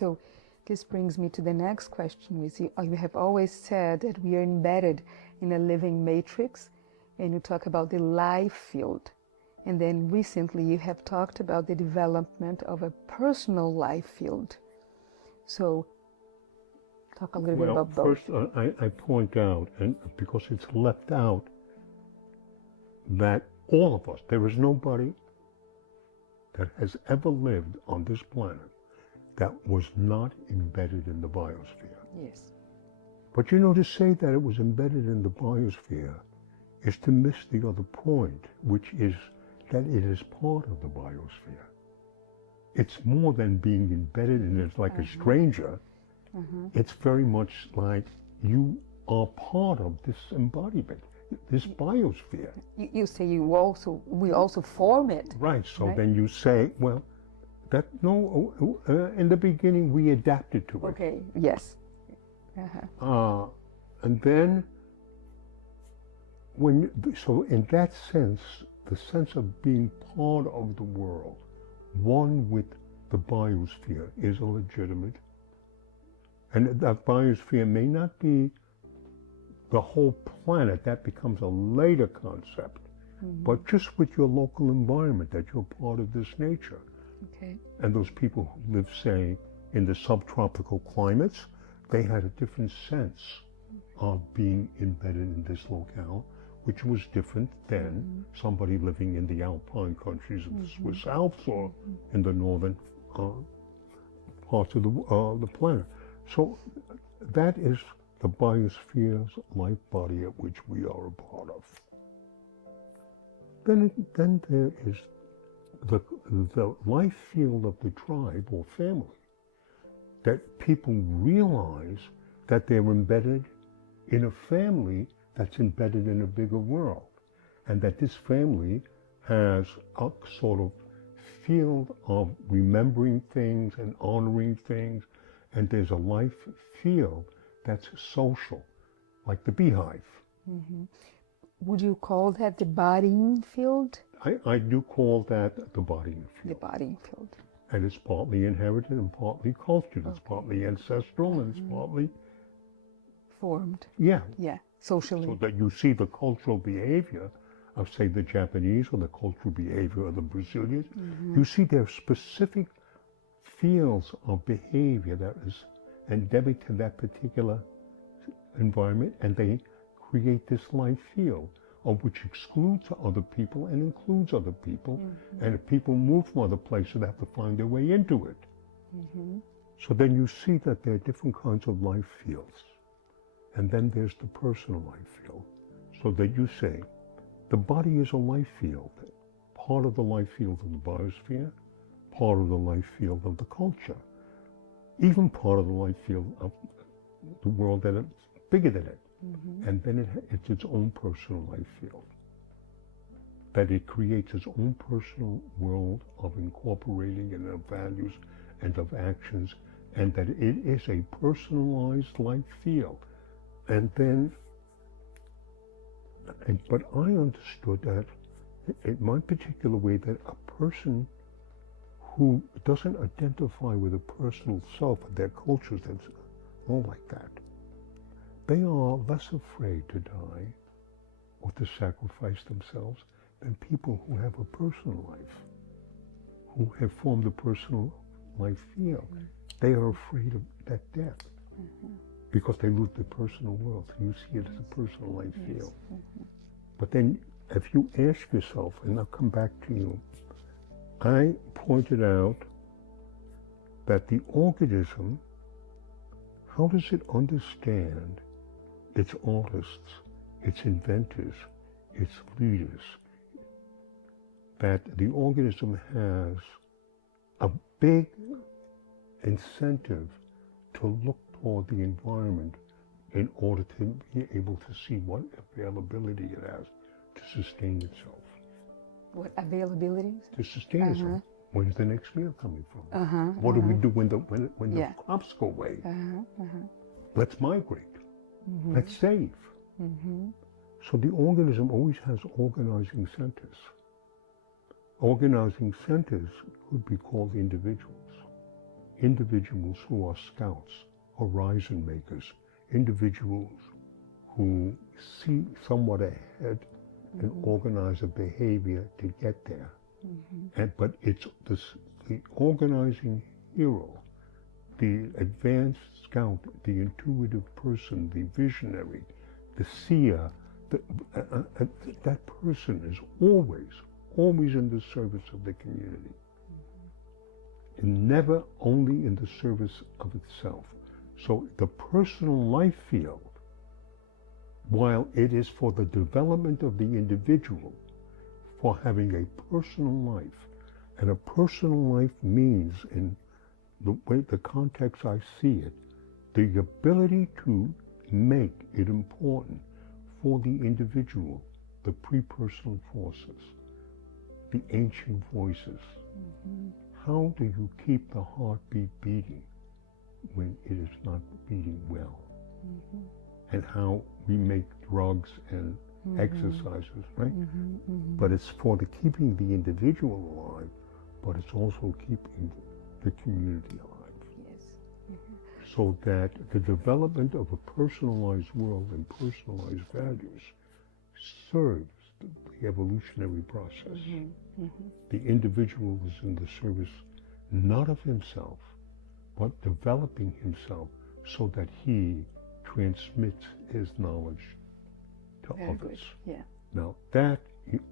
So this brings me to the next question. You have always said that we are embedded in a living matrix, and you talk about the life field. And then recently you have talked about the development of a personal life field. So talk a little bit about both. First, I point out, and because it's left out, that all of us, there is nobody that has ever lived on this planet that was not embedded in the biosphere. Yes. But you know, to say that it was embedded in the biosphere is to miss the other point, which is that it is part of the biosphere. It's more than being embedded in it like a stranger. It's very much like you are part of this embodiment, this biosphere. You say we also form it. Right, so right? then you say, well, in the beginning we adapted to it. Okay, yes. And then, so in that sense, the sense of being part of the world, one with the biosphere, is a legitimate. And that biosphere may not be the whole planet, that becomes a later concept, but just with your local environment, that you're part of this nature. Okay. And those people who live, say, in the subtropical climates, they had a different sense of being embedded in this locale, which was different than somebody living in the alpine countries of the Swiss Alps or in the northern parts of the planet. So that is the biosphere's life body at which we are a part of. Then there is the life field of the tribe or family, that people realize that they're embedded in a family that's embedded in a bigger world, and that this family has a sort of field of remembering things and honoring things, and there's a life field that's social, like the beehive. Would you call that the bodying field? I do call that the bodying field. The bodying field. And it's partly inherited and partly cultured. It's partly ancestral and it's partly formed. Yeah. Yeah, socially. So that you see the cultural behavior of, say, the Japanese, or the cultural behavior of the Brazilians. You see their specific fields of behavior that is endemic to that particular environment, and they create this life field of which excludes other people and includes other people. And if people move from other places, they have to find their way into it. So then you see that there are different kinds of life fields. And then there's the personal life field. So that you say, the body is a life field, part of the life field of the biosphere, part of the life field of the culture, even part of the life field of the world that is bigger than it. And then it's its own personal life field. That it creates its own personal world of incorporating and of values and of actions, and that it is a personalized life field. And then, but I understood that in my particular way, that a person who doesn't identify with a personal self, their cultures, that's all like that, they are less afraid to die or to sacrifice themselves than people who have a personal life, who have formed a personal life field. They are afraid of that death because they lose the personal world. And you see it as a personal life field. But then if you ask yourself, and I'll come back to you, I pointed out that the organism, how does it understand its artists, its inventors, its leaders? That the organism has a big incentive to look toward the environment in order to be able to see what availability it has to sustain itself. What availabilities? To sustain itself. When's the next meal coming from? What do we do when the crops go away? Let's migrate. Let's save. So the organism always has organizing centers. Organizing centers could be called individuals. individuals who are scouts, horizon makers, individuals who see somewhat ahead and organize a behavior to get there. But it's the organizing hero, the advanced scout, the intuitive person, the visionary, the seer, that person is always in the service of the community. And never only in the service of itself. So the personal life field, while it is for the development of the individual, for having a personal life, and a personal life means, in the way, the context I see it, the ability to make it important for the individual, the pre-personal forces, the ancient voices. How do you keep the heartbeat beating when it is not beating well? And how we make drugs and exercises, right? But it's for the keeping the individual alive, but it's also keeping the community alive. Yes. So that the development of a personalized world and personalized values serves the evolutionary process. The individual is in the service not of himself, but developing himself so that he transmits his knowledge to Very others. Good. Yeah. Now that,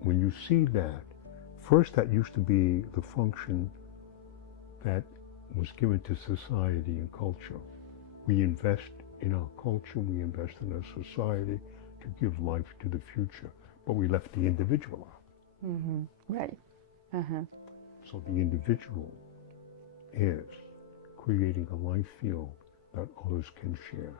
when you see that, first that used to be the function that was given to society and culture. We invest in our culture, we invest in our society to give life to the future, but we left the individual out. Right. So the individual is creating a life field that others can share.